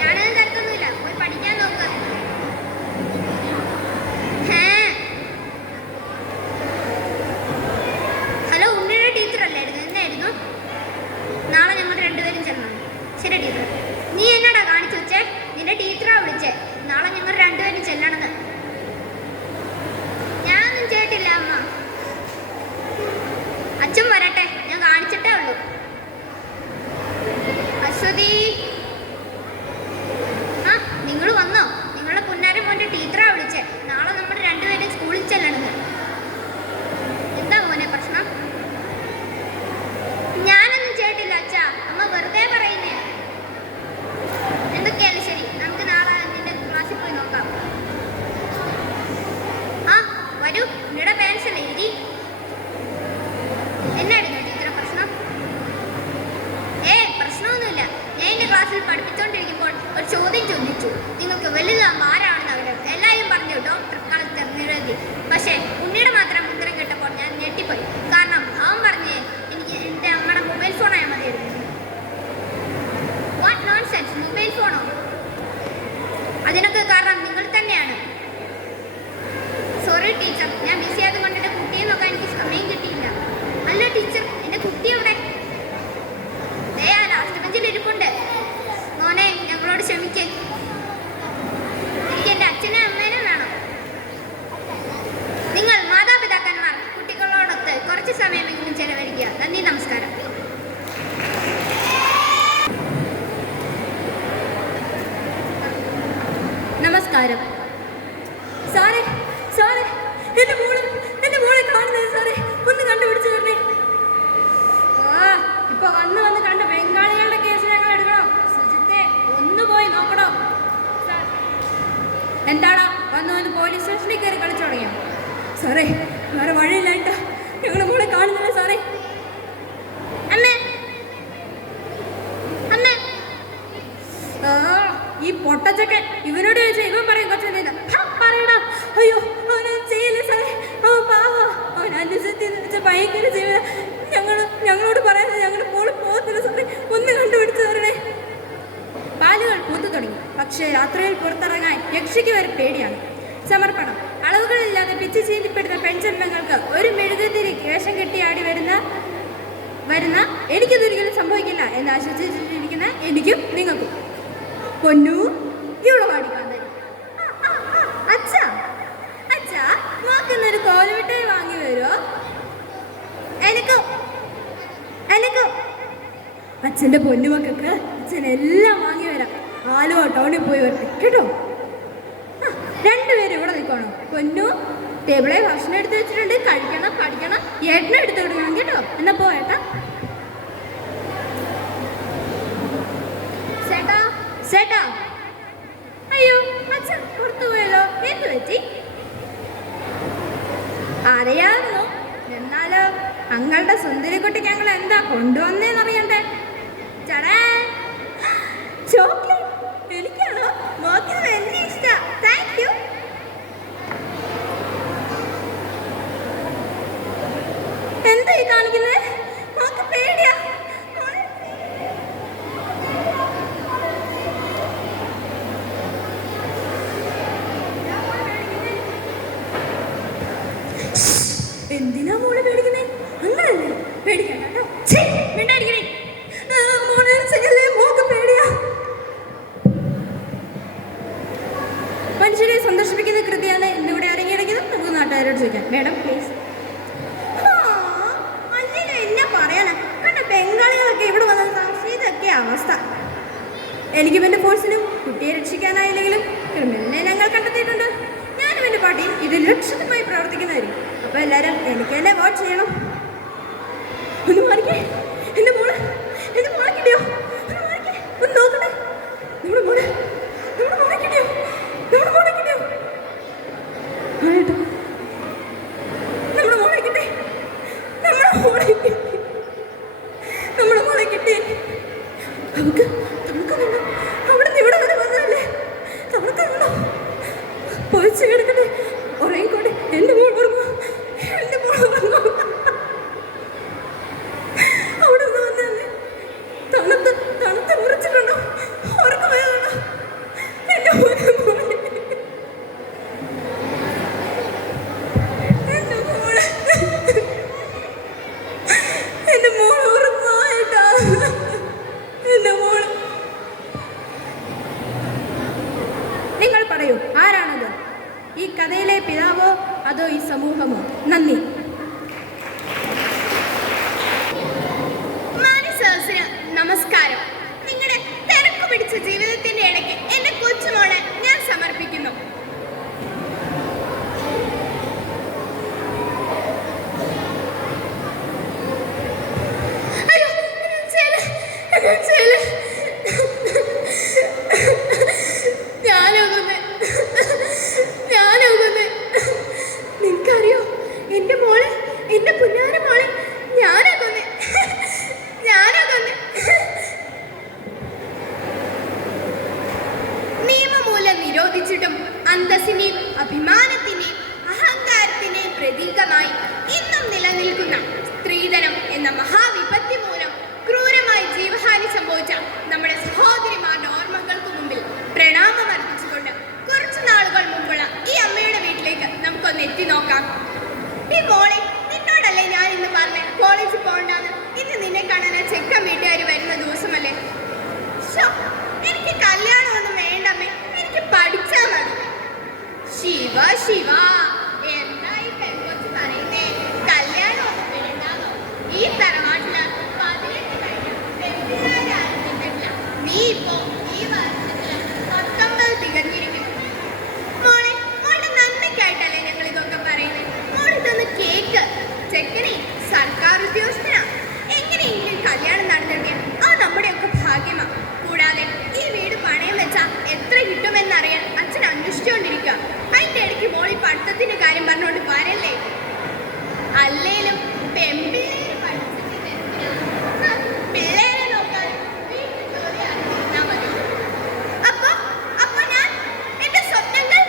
ഞാനൊന്നും തരത്തൊന്നുമില്ല. പോയി പഠിക്കാൻ നോക്ക്. ഹലോ, ഉണ്ണിയുടെ ടീച്ചർ അല്ലായിരുന്നു? എന്നായിരുന്നു? നാളെ ഞങ്ങൾ രണ്ടുപേരും ചെല്ലണം. ശരി ടീച്ചർ. നീ എന്നാടാ കാണിച്ചു വെച്ചേ? നിന്റെ ടീച്ചറാ വിളിച്ചേ. നാളെ ഞങ്ങൾ രണ്ടുപേരും ചെല്ലണമെന്ന്. ഞാനൊന്നും ചെയ്തിട്ടില്ല അമ്മ. അച്ഛൻ വരട്ടെ, ഞാൻ കാണിച്ചിട്ടേ ഉള്ളൂ. അശ്വതി, ആ നിങ്ങൾ വന്നോ? നിങ്ങളുടെ പുന്നാരം മോൻ്റെ ടീച്ചറാ വിളിച്ചേ. നാളെ നമ്മൾ രണ്ടുപേരും സ്കൂളിൽ ചെല്ലണമെന്ന്. എന്താ മോനെ പ്രശ്നം? ഞാനൊന്നും ചെയ്തിട്ടില്ല അച്ഛാ, അമ്മ വെറുതെ പറയുന്നേ. എന്തൊക്കെയാലും ശരി, നമുക്ക് നാളെ നിന്റെ ക്ലാസ്സിൽ പോയി നോക്കാം. ആ വരൂ, നിങ്ങളുടെ പേരൻസ് അല്ലേ ഇരി. എന്നായിരുന്നു ടീച്ചറെ പ്രശ്നം? പ്രശ്നമൊന്നുമില്ല. ഞാൻ എൻ്റെ ക്ലാസ്സിൽ പഠിപ്പിച്ചുകൊണ്ടിരിക്കുമ്പോൾ ഒരു ചോദ്യം ചോദിച്ചു. നിങ്ങൾക്ക് വലുതാകുമ്പോൾ ആരാണെന്ന് ആഗ്രഹം? എല്ലാവരും പറഞ്ഞു ഡോക്ടർ, കളക്ടർ, നിരവധി. പക്ഷേ ഉണ്ണിയുടെ മാത്രം ഉത്തരം കേട്ടപ്പോൾ ഞാൻ ഞെട്ടിപ്പോയി. കാരണം അവൻ പറഞ്ഞേ എനിക്ക് എൻ്റെ അമ്മയുടെ മൊബൈൽ ഫോണായാൽ മതിയായിരുന്നു. വാട്ട് നോൺസെൻസ്, മൊബൈൽ ഫോണോ? അതിനൊക്കെ കാരണം നിങ്ങൾ തന്നെയാണ്. സോറി ടീച്ചർ, ഞാൻ ബിസി ആയതുകൊണ്ട് എൻ്റെ കുട്ടിയെ നോക്കാൻ എനിക്ക് സമയം കിട്ടിയില്ല. അല്ല ടീച്ചർ, എൻ്റെ കുട്ടി എവിടെ? ലാസ്റ്റ് ബെഞ്ചിൽ ഇരിപ്പുണ്ട്. മോനെ, ഞങ്ങളോട് ക്ഷമിക്കേ. എനിക്ക് എൻ്റെ അച്ഛനെ അമ്മേനെ വേണം. നിങ്ങൾ മാതാപിതാക്കന്മാർ കുട്ടികളോടൊത്ത് കുറച്ച് സമയമെങ്കിലും ചെലവഴിക്കുക. നന്ദി, നമസ്കാരം. നമസ്കാരം സാറേ. സാറേ, എൻ്റെ മോളെ കാണുന്നത് സാറേ, ഒന്ന് കണ്ടുപിടിച്ചു തരണേ. ഇപ്പൊ വന്ന് കണ്ട ബംഗാളികളുടെ കേസ് ഞങ്ങൾ എടുക്കണം. സുജിത്തെ, ഒന്ന് പോയി നോക്കണോ? എന്താടാ വന്ന് പോലീസ് സ്റ്റേഷനിൽ കയറി കളിച്ചു തുടങ്ങിയോ? സാറേ, വേറെ വഴിയില്ലായിട്ടാ ഞങ്ങളുടെ മോളെ കാണുന്നില്ല സാറേ. അമ്മേ, അമ്മേ. ഈ പൊട്ടച്ചക്കൻ ഇവനോട് ചോദിച്ചാൽ ഇവൻ പറയും കൊച്ചെന്താ പറയടാ. അയ്യോ, അവനൊന്നും ചെയ്യില്ല സാറേ, അവൻ പാവാ. അവൻ അനുസരിച്ച് വെച്ചാൽ ഭയങ്കര ജീവിതം. ഞങ്ങളോട് പറയുന്നത് ഞങ്ങളുടെ മോള് പോകത്തില്ല സാറേ, ഒന്ന് കണ്ടുപിടിച്ച് തരണേ. പാലുകൾ പൂത്തു തുടങ്ങി. പക്ഷേ രാത്രിയിൽ പുറത്തിറങ്ങാൻ യക്ഷിക്ക് വരെ പേടിയാണ്. സമർപ്പണം. അളവുകളില്ലാതെ പിച്ച് ചീന്തിപ്പെടുന്ന പെൺജന്മങ്ങൾക്ക് ഒരു മെഴുകുതിരി വേഷം കെട്ടിയാടി വരുന്ന എനിക്കിതൊരിക്കലും സംഭവിക്കില്ല എന്ന് ആശ്വസിച്ചിരിക്കുന്ന എനിക്കും നിങ്ങൾക്കും. പൊന്നു, ഇവിടെ പാടിക്കാൻ തരും. അച്ഛാ, അച്ഛാ, നോക്കുന്നൊരു കോലുമിട്ടായി വാങ്ങി വരുമോ? എനിക്കും അച്ഛൻ്റെ പൊന്നുമക്കൾക്ക് അച്ഛനെല്ലാം വാങ്ങി വരാം. ആലുവ ടൗണിൽ പോയി വരട്ടെ കേട്ടോ. രണ്ടുപേരും ഇവിടെ നിൽക്കണം. പൊന്നു ടേബിളെ ഭക്ഷണം എടുത്ത് വെച്ചിട്ടുണ്ട്. കഴിക്കണം, പഠിക്കണം. ഏട്ടനെ എടുത്ത് കൊടുക്കണം കേട്ടോ. എന്നാ പോയേട്ടാ. ചേട്ടാ, അയ്യോ അച്ഛൻ പുറത്തു പോയല്ലോ. എന്ത് പറ്റി? അറിയാമോ? എന്നാലോ അങ്ങളുടെ സുന്ദരിക്കുട്ടിക്ക് ഞങ്ങൾ എന്താ കൊണ്ടുവന്നേന്നറിയണ്ടേ? ചേട്ടാ, ചോക്ലേറ്റ് എനിക്കാണോ? നോക്കിയത് എന്നെ ഇഷ്ടം. Thank you. എന്താ ഈ കാണിക്കുന്നത്? നോക്ക് പേടിയാ. എന്തിനാ മോളെ പേടിക്കുന്നേ? അങ്ങനല്ലേ പേടിക്കണ്ട കേട്ടോ. മിണ്ടാടിക്കണേ. മോക്ക് പേടിയാ. മനുഷ്യരെ സന്തോഷിപ്പിക്കുന്ന കൃതിയാണ് ഇന്നിവിടെ ഇറങ്ങിയിരിക്കുന്നത്. നമുക്ക് നാട്ടുകാരോട് ചോദിക്കാം. Madam please. അല്ലല്ലോ എന്നാ പറയാനാ? കണ്ട ബംഗാളികളൊക്കെ ഇവിടെ വന്നത് താമസിച്ച ഇതൊക്കെ അവസ്ഥ. എനിക്ക് എൻ്റെ ഫോഴ്സിനും കുട്ടിയെ രക്ഷിക്കാനായില്ലെങ്കിലും ക്രിമിനലിനെ ഞങ്ങൾ കണ്ടെത്തിയിട്ടുണ്ട്. ഞാനും എൻ്റെ പാർട്ടിയും ഇതിൽ രക്ഷിതമായി പ്രവർത്തിക്കുന്നതായിരിക്കും. അപ്പോൾ എല്ലാവരും എനിക്ക് തന്നെ വോട്ട് ചെയ്യണം. ഒന്ന് മാറിക്കേ. എൻ്റെ മോളെ കിട്ടിയോ? ഒന്ന് നോക്കട്ടെ. നമ്മുടെ മോളെ കിട്ടിയോ? നമ്മുടെ മോളെ കിട്ടി. നമുക്ക് തണുക്കുന്നുണ്ടോ? അവിടെ നിന്ന് ഇവിടെ വരെ വന്നതല്ലേ? തണുക്കുന്നുണ്ടോ? പൊളിച്ചു കിടക്കട്ടെ. ഉറങ്ങിക്കോട്ടെ. എൻ്റെ മോൾ ഉറങ്ങും. അവിടെ നിന്ന് വന്നതല്ലേ? തണുത്ത് കഥയിലെ പിതാവോ അതോ ഈ സമൂഹമോ? നന്ദി. മാനസേഴ്സിന് നമസ്കാരം. നിങ്ങളുടെ തിരക്ക് പിടിച്ച ജീവിതത്തിന്റെ ഇടയ്ക്ക് എന്റെ കൊച്ചുമോളെ ഞാൻ സമർപ്പിക്കുന്നു. നിനക്കറിയോ എന്റെ മോളെ, എന്റെ പുന്നാര മോളെ ഞാനാകൊന്നെ. നിയമമൂലം നിരോധിച്ചിട്ടും അന്തസ്സിന്റെയും അഭിമാനത്തിന്റെയും അഹങ്കാരത്തിന്റെയും പ്രതീകമായി ഇന്നും നിലനിൽക്കുന്ന സ്ത്രീധനം എന്ന മഹാവിപത്തി മൂലം ക്രൂരമായി ജീവഹാനി സംഭവിച്ച നമ്മുടെ സഹോദരിമാരുടെ ഓർമ്മകൾക്ക് മുമ്പിൽ പ്രണാമം അർപ്പിച്ചുകൊണ്ട് കുറച്ചു നാളുകൾ മുമ്പുള്ള ഈ അമ്മയുടെ വീട്ടിലേക്ക് നമുക്കൊന്ന് എത്തി നോക്കാം. ഈ മോളെ, നിന്നോടല്ലേ ഞാൻ ഇന്ന് പറഞ്ഞേ കോളേജിൽ പോകണ്ടാന്ന്? ഇന്ന് നിന്നെ കാണാൻ ചെക്കൻ വീട്ടുകാർ വരുന്ന ദിവസമല്ലേ? എനിക്ക് കല്യാണമൊന്നും വേണ്ടമ്മേ, എനിക്ക് പഠിച്ചാൽ മതി. ശിവ ശിവ, എന്തായി പെൺകൊച്ച് പറയുന്നേ? കല്യാണമൊന്നും വേണ്ടാന്നോ? ഈ തറവാട്ടില് 18 കഴിഞ്ഞ പെൺപിള്ളേരെ ആരംഭിച്ചിട്ടില്ല. നീ ഇപ്പോ ഈ വർഷത്തില് 19 തികഞ്ഞിരിക്കും. മോളെ, മോളുടെ നന്മയ്ക്കായിട്ടല്ലേ ഞങ്ങൾ ഇതൊക്കെ പറയുന്നത്. മോളിതൊന്ന് കേക്ക്. ചെക്കനെ സർക്കാർ ഉദ്യോഗസ്ഥനാ. എങ്ങനെയെങ്കിലും കല്യാണം നടന്നിരിക്കാൻ ആ നമ്മുടെയൊക്കെ ഭാഗ്യമാണ്. കൂടാതെ ഈ വീട് പണയം വെച്ചാൽ എത്ര കിട്ടുമെന്നറിയാൻ അച്ഛൻ അന്വേഷിച്ചുകൊണ്ടിരിക്കുക. അതിൻ്റെ ഇടയ്ക്ക് മോളി പഠിത്തത്തിന്റെ കാര്യം പറഞ്ഞുകൊണ്ട് വരല്ലേ? അല്ലേലും പെൺപിള്ളേര് പഠിച്ചിട്ട് പിള്ളേരെ നോക്കാൻ വീട്ടിൽ ജോലി അറിഞ്ഞാൽ മതി. അപ്പൊ ഞാൻ എന്റെ സ്വപ്നങ്ങൾ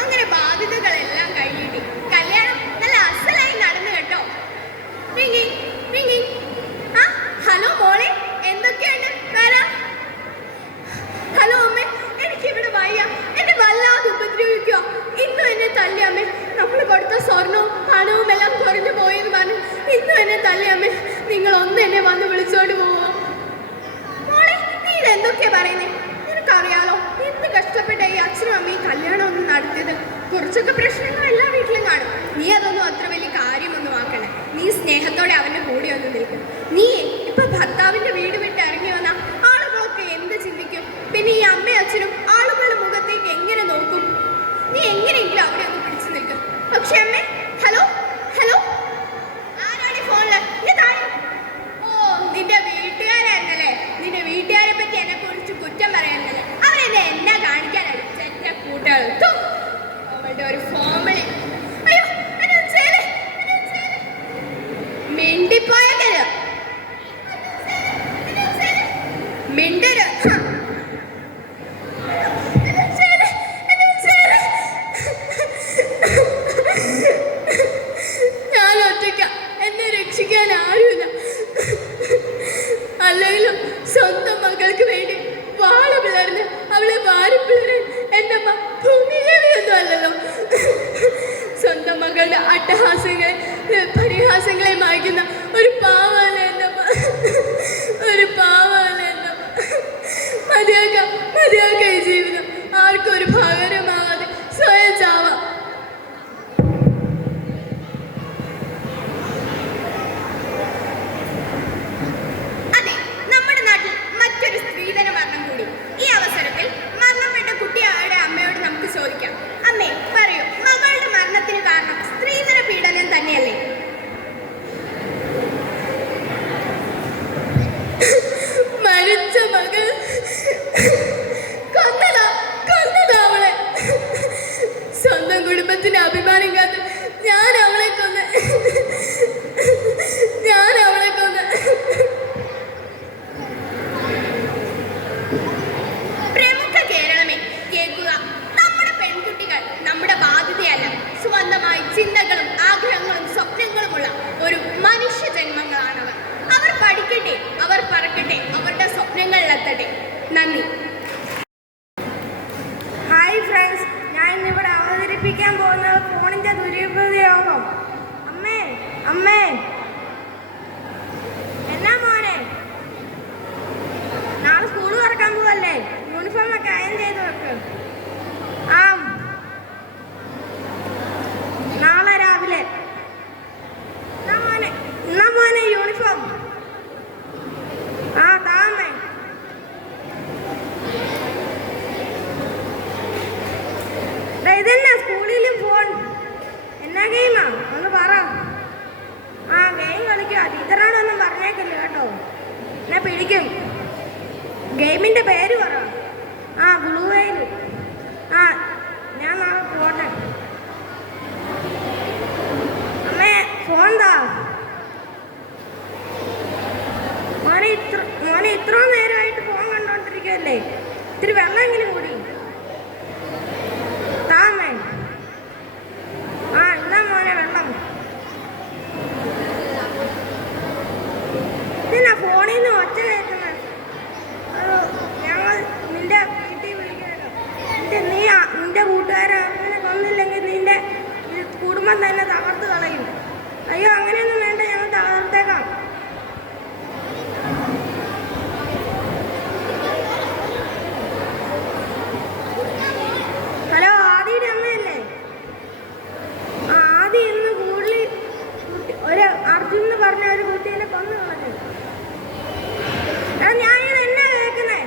അങ്ങനെ ബാധ്യതകളെല്ലാം കഴിഞ്ഞിട്ട് കല്യാണം നല്ല അസലായി നടന്നു കേട്ടോ. ഹലോ മോളെ, എന്തൊക്കെയുണ്ട്? വരാം. ഹലോ അമ്മേ, എനിക്കിവിടെ വയ്യ. എന്നെ വല്ലാതെ ഉപദ്രവിക്കുക. ഇന്നും എന്നെ തല്ലി അമ്മേ. നമ്മൾ കൊടുത്ത സ്വർണവും പണവും എല്ലാം കുറഞ്ഞു പോയെന്ന് പറഞ്ഞു ഇന്നും എന്നെ തല്ലി അമ്മേ. നിങ്ങൾ ഒന്ന് എന്നെ വന്ന് വിളിച്ചോണ്ട് പോവോ? മോളെ, നീ ഇതെന്തൊക്കെയാ പറയുന്നേ? നിനക്കറിയാലോ എന്ത് കഷ്ടപ്പെട്ട ഈ അച്ഛനും അമ്മയും കല്യാണം ഒന്നും നടത്തിയത്. കുറച്ചൊക്കെ പ്രശ്നങ്ങൾ എല്ലാ വീട്ടിലും കാണും. നീ അതൊന്നും അത്ര വലിയ കാര്യമൊന്നും ആക്കണേ. നീ സ്നേഹത്തോടെ അവന്റെ കൂടെ ഒന്ന് നിൽക്കും. നീ ഇപ്പൊ ഭർത്താവിന്റെ വീട് വിട്ട് ഇറങ്ങി വന്ന ആളുകളൊക്കെ എന്ത് ചിന്തിക്കും? പിന്നെ ഈ അമ്മയും അച്ഛനും ആളുകളുടെ മുഖത്തേക്ക് എങ്ങനെ നോക്കും? നീ എങ്ങനെയെങ്കിലും അവിടെ ഒന്ന് പിടിച്ചു നിൽക്കും. പക്ഷെ അമ്മേ, ഹലോ ഹലോ, ആരാണ് ഫോണില്? ഓ, നിന്റെ വീട്ടുകാരായിരുന്നല്ലേ. നിന്റെ വീട്ടുകാരെ പറ്റി എന്നെ കുറിച്ച് കുറ്റം പറയാനല്ലേ? അവരെന്നെ എന്നാ കാണിക്കാനാണ് എന്റെ കൂട്ടുകൾ. അവളുടെ ഒരു ഫോമില് മിണ്ടിപ്പോയാലോ മിണ്ടര്. ഞാൻ ഒറ്റയ്ക്ക, എന്നെ രക്ഷിക്കാൻ ആരുമില്ല. അല്ലെങ്കിലും സ്വന്തം മകൾക്ക് വേണ്ടി വാള പിളർന്ന് അവളെ വാരി പിളരാൻ എൻ്റെ അമ്മ ഭൂമിയിലേയൊന്നും അല്ലല്ലോ. സ്വന്തം മകളുടെ അട്ടഹാസങ്ങളെ പരിഹാസങ്ങളെ മായ്ക്കുന്ന ഒരു പാവാണ് എൻ്റെ അമ്മ. ഒരു പാവാണ് എൻ്റെ അമ്മ. മതിയാക്ക ഈ ജീവിതം. ആർക്കും ഒരു പകരമാകാതെ സ്വയം ചാവാം. അതെ, നമ്മുടെ നാട്ടിൽ മറ്റൊരു സ്ത്രീധന മരണം കൂടി. ഈ അവസരത്തിൽ മരണപ്പെട്ട കുട്ടിയുടെ അമ്മയോട് നമുക്ക് ചോദിക്കാം. അമ്മേ, പറയൂ, മകളുടെ മരണത്തിന് കാരണം സ്ത്രീധന പീഡനം തന്നെയല്ലേ? മരിച്ച മകൾ കൊന്നതാ അവളെ. സ്വന്തം കുടുംബത്തിന്റെ അഭിമാനം കാത്ത് ഞാൻ അവളെ കൊന്ന്. പ്രമുഖ കേരളമേ, കേൾക്കുക. നമ്മുടെ പെൺകുട്ടികൾ നമ്മുടെ ബാധ്യതയല്ല, സ്വന്തമായി ചിന്തകളും ആഗ്രഹങ്ങളും സ്വപ്നങ്ങളുമുള്ള ഒരു മനുഷ്യ ജന്മങ്ങളാണവർ. അവർ പഠിക്കട്ടെ, അവർ പറക്കട്ടെ, അവരുടെ സ്വപ്നങ്ങളിലെത്തട്ടെ. നന്ദി. ഹായ് ഫ്രണ്ട്സ്, ഞാൻ ഇന്നിവിടെ അവതരിപ്പിക്കാൻ പോകുന്ന ഫോണിന്റെ ദുരുപയോഗം. അമ്മേ എന്നാ മോനെ, നാളെ സ്കൂൾ തുറക്കാൻ പോവല്ലേ? യൂണിഫോം ഒക്കെ ശരിക്കും ഗെയിമിൻ്റെ പേര് പറ. ആ ബ്ലൂ വെയിൽ. ആ ഞാൻ നാളെ പോട്ടെ. അമ്മേ ഫോൺ താ. മോനെ ഇത്രയും നേരമായിട്ട് ഫോൺ കണ്ടോണ്ടിരിക്കുമല്ലേ, ഇത്തിരി വെള്ളമെങ്കിലും കൂടി താമേ. ആ എന്നാ മോനെ വെള്ളം. ഇതിനാ ഫോണിൽ നിന്ന് ഒച്ച കേൾക്കുന്നത്. ഞങ്ങൾ നിന്റെ വീട്ടിൽ വിളിക്കാനോ നിന്റെ കൂട്ടുകാരെ അങ്ങനെ കൊന്നില്ലെങ്കിൽ നിന്റെ കുടുംബം തന്നെ തകർത്ത് കളയും. അയ്യോ അങ്ങനെയൊന്നും വേണ്ട, ഞങ്ങൾ തകർത്തേക്കാം. ഹലോ, ആദിയുടെ അമ്മയല്ലേ? ആദ്യം ഇന്ന് കൂടുതൽ ഒരു അർജുൻ എന്ന് പറഞ്ഞ ഒരു കുട്ടീനെ കൊന്നു കളഞ്ഞു. ഞാൻ എന്നാ കേൾക്കുന്നേ?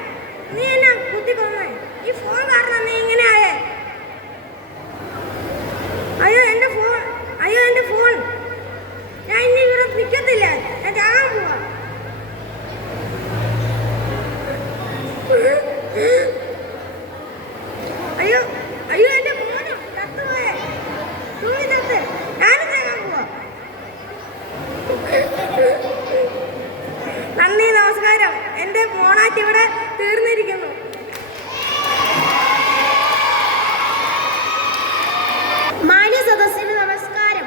നീ എന്നാ കുത്തി കൊന്നേ? ഈ ഫോൺ കാരണം നീ ഇങ്ങനെ ആയേ? അയ്യോ എൻ്റെ ഫോൺ, അയ്യോ എൻ്റെ ഫോൺ. ഞാൻ ഇനി ഇവിടെ നിൽക്കത്തില്ല, ഞാൻ ചാകാൻ പോവാ. അയ്യോ അയ്യോ എൻ്റെ മോനും ചത്തുപോയേ, തൂങ്ങി ചത്ത്. ഞാനും ചാകാൻ പോവാ. നന്ദി, നമസ്കാരം. എൻ്റെ മോണാറ്റ് ഇവിടെ തീർന്നിരിക്കുന്നു. മാന്യ സദസ്സിന് നമസ്കാരം.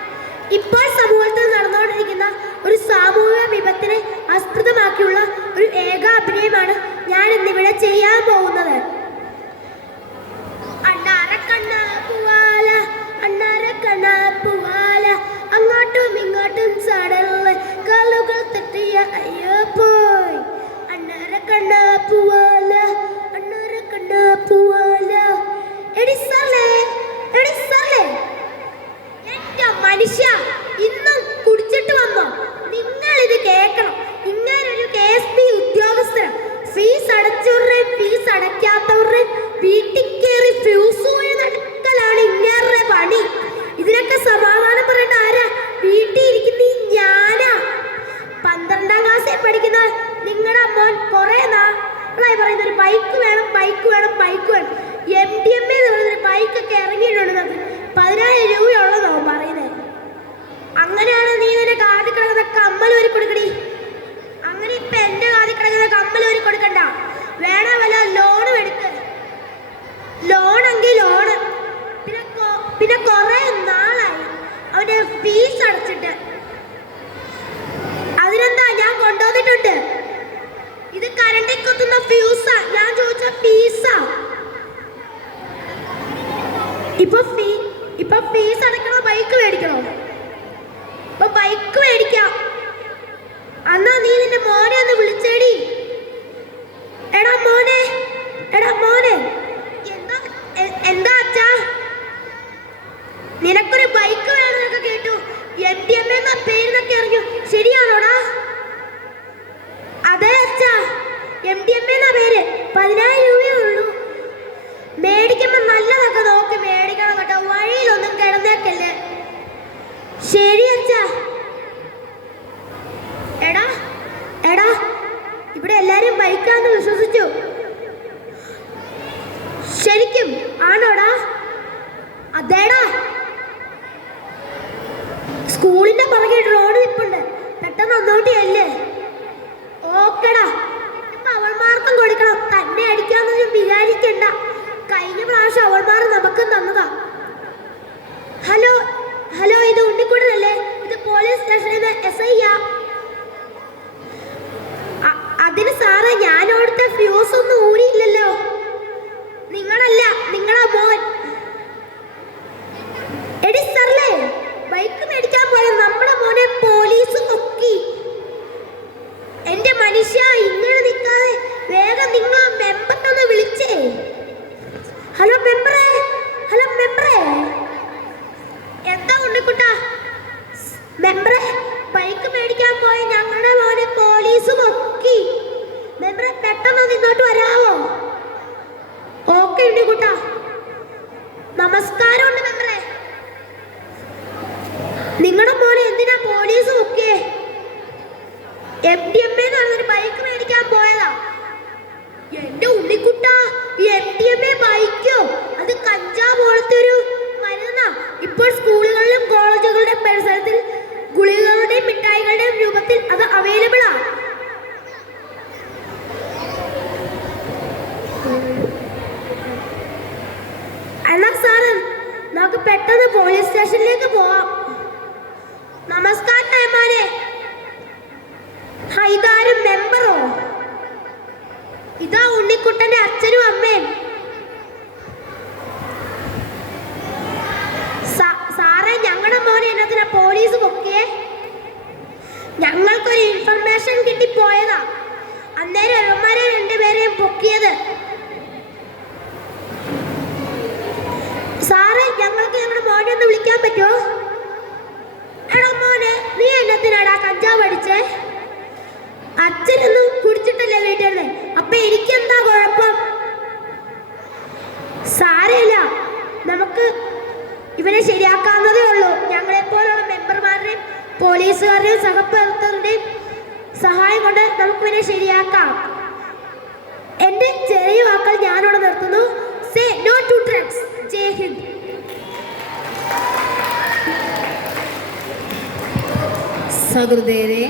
ഇപ്പോൾ സമൂഹത്തിൽ നടന്നുകൊണ്ടിരിക്കുന്ന ഒരു സാമൂഹിക വിപത്തിനെ ആസ്പദമാക്കിയുള്ള ഒരു ഏകാഭിനയമാണ് ഞാൻ ഇന്നിവിടെ ചെയ്യാൻ പോകുന്നത്. അങ്ങോട്ടും ഇങ്ങോട്ടും ചടല് കാലുകൾ തെറ്റിയ അയ്യോ പോയി. അണ്ണാര കണ്ണ പൂവാല, അണ്ണാര കണ്ണ പൂവാല. എടിസാലേ എന്റെ മനുഷ്യ, ഇന്നും കുടിച്ചിട്ട് വന്നോ? നിങ്ങൾ ഇത് കേൾക്കണം. ഇങ്ങനൊരു KSB ഉദ്യോഗസ്ഥർ ഫീസ് അടച്ചവരുടെയും ഫീസ് അടയ്ക്കാത്തവരുടെയും വീട്ടിൽ കയറി ഫ്യൂസ് വഴി നടക്കലാണ് ഇങ്ങേറെ പണി. ഇതിനൊക്കെ സമാധാനം പറയേണ്ട ആരാ? വീട്ടിൽ ഇരിക്കുന്ന ഞാനാ. 12ാം ക്ലാസ്സിൽ പഠിക്കുന്ന നിങ്ങളുടെ മോൻ കുറെ നാളായി പറയുന്ന ഒരു ബൈക്ക് വേണം. MDMA എന്ന് പറയുന്നൊരു ബൈക്കൊക്കെ ഇറങ്ങിയിട്ടുണ്ട്. 10,000 രൂപയുള്ളതോ പറയുന്നത്. അങ്ങനെയാണ് നീ നിന്റെ കാതിൽ കിടക്കുന്ന കമ്മൽ ഒരു കൊടുക്കടി. അങ്ങനെ ഇപ്പൊ എന്റെ കാതിൽ കിടക്കുന്ന കമ്മൽ ഒരു കൊടുക്കണ്ട. വേണ വല്ല ലോണും എടുക്ക്. ലോണെങ്കിൽ ലോണ്. പിന്നെ കുറെ നാളായി അവന്റെ ഫീസ് അടച്ചിട്ട്. അതിനെന്താ, ഞാൻ കൊണ്ടുവന്നിട്ടുണ്ട്. ഇത് കരണ്ടിൽ കൊത്തുന്ന ഫ്യൂസാ. ഞാൻ ചോദിച്ച ഫീസാ. ഇപ്പൊ ഫീസ് അടയ്ക്കണോ ബൈക്ക് മേടിക്കണോ? ഇപ്പൊ ബൈക്ക് മേടിക്കാം. അന്നാ നീ നിന്റെ മോനെ ഒന്ന് വിളിച്ചേടി. എടാ മോനെ. എന്താ അച്ഛാ? നിനക്കൊരു ബൈക്ക് വേണമെന്നൊക്കെ കേട്ടു. MDMA എന്ന പേരിനൊക്കെ അറിഞ്ഞു. ശരിയാണോടാ? അതെ അച്ഛാ, MDMA എന്ന പേര്. 10,000 രൂപയേ ഉള്ളൂ. മേടിക്കുമ്പോ നല്ലതൊക്കെ നോക്കി മേടിക്കണം കേട്ടോ. വഴിയിലൊന്നും കിടന്നേക്കല്ലേ. ശരി അച്ഛാ. എടാ ഇവിടെ എല്ലാരും ബൈക്കാന്ന് വിശ്വസിച്ചു. ശരിക്കും ആണോടാ? അതേടാ. സ്കൂളിന്റെ പുറകെ റോഡ് നിൽപ്പുണ്ട്. പെട്ടെന്ന് ഒന്നോട്ട് അല്ലേ? ഓക്കെടാ. ഇപ്പൊ അവൾമാർക്കും കൊടുക്കണം. തന്നെ അടിക്കാന്നൊന്നും വിചാരിക്കണ്ട. കഴിഞ്ഞ പ്രാവശ്യം അവൾമാർ നമുക്കും തന്നതാ. ഹലോ, ഇത് ഉണ്ണിക്കുട്ടനല്ലേ? ഇത് പോലീസ് സ്റ്റേഷനിൽ SI. അതിന് സാറേ, ഞാൻ അവിടുത്തെ ഫ്യൂസ് ഒന്നും ഊരിയില്ലല്ലോ. നിങ്ങളല്ല, നിങ്ങളാ മോൻ. എടി സാറേ, ബൈക്ക് മേടിക്കാൻ പോയ നമ്മുടെ മോനെ പോലീസ് പൊക്കി. എന്റെ മനുഷ്യ, ഇങ്ങനെ നിൽക്കാതെ വേഗം നിങ്ങൾ മെമ്പറിനൊന്ന് വിളിച്ചേ. ഹലോ മെമ്പറേ. എന്താ ഉണ്ണിക്കുട്ടാ? മെമ്പറെ, ബൈക്ക് മേടിക്കാൻ പോയ ഞങ്ങളുടെ മോനെ പോലീസ് പൊക്കി. മെമ്പറെ, പെട്ടെന്ന് ഇങ്ങോട്ട് വരാമോ? ഓക്കെ ഉണ്ണിക്കുട്ടാ. നമസ്കാരമുണ്ട് മെമ്പറെ. നിങ്ങളുടെ മോനെ എന്തിനാ പോലീസ് പൊക്കിയേ? MDMA എന്ന് പറഞ്ഞൊരു ബൈക്ക് മേടിക്കാൻ പോയതാ. എന്റെ ഉണ്ണിക്കുട്ട, MDMA ബൈക്കോ? അത് കഞ്ചാവ് പോലത്തെ ഒരു മരുന്നാ. ഇപ്പോൾ സ്കൂളുകളിലും കോളേജുകളുടെയും പരിസരത്തിൽ ഗുളികകളുടെയും മിഠായികളുടെയും രൂപത്തിൽ അത് അവൈലബിൾ ആണ്. എന്നാ സാറ് നമുക്ക് പെട്ടെന്ന് പോലീസ് സ്റ്റേഷനിലേക്ക് പോവാം. നമസ്കാരം ഏമാനെ. ഇതാരും മെമ്പറോ? ഇതാ ഉണ്ണിക്കുട്ടന്റെ അച്ഛനും അമ്മയും. സാറേ, ഞങ്ങളുടെ മോനെ എന്നതിനാ പോലീസ് പൊക്കിയേ? ഞങ്ങൾക്കൊരു ഇൻഫർമേഷൻ കിട്ടിപ്പോയതാ. അന്നേരം ഇവന്മാരെ രണ്ടുപേരെയും പൊക്കിയത്. സാറേ, ഞങ്ങൾക്ക് ഞങ്ങളുടെ മോനെ ഒന്ന് വിളിക്കാൻ പറ്റുമോ? എടാ മോനെ, നീ എന്നത്തിനാടാ കഞ്ചാവ് അടിച്ചേ? അച്ഛനൊന്നും കുടിച്ചിട്ടല്ലേ വീട്ടിൽ നിന്ന്. അപ്പൊ എനിക്കെന്താ കുഴപ്പം? സാരമില്ല, നമുക്ക് ഇവനെ ശരിയാക്കാവുന്നതേ ഉള്ളൂ. ഞങ്ങളെപ്പോലുള്ള മെമ്പർമാരുടെയും പോലീസുകാരുടെയും സഹപ്രവർത്തകരുടെയും സഹായം കൊണ്ട് നമുക്ക് ഇവനെ ശരിയാക്കാം. എന്റെ ചെറിയ വാക്കുകൾ ഞാനിവിടെ നിർത്തുന്നു. Say no to drugs. Jai Hind. സഹൃദയരെ,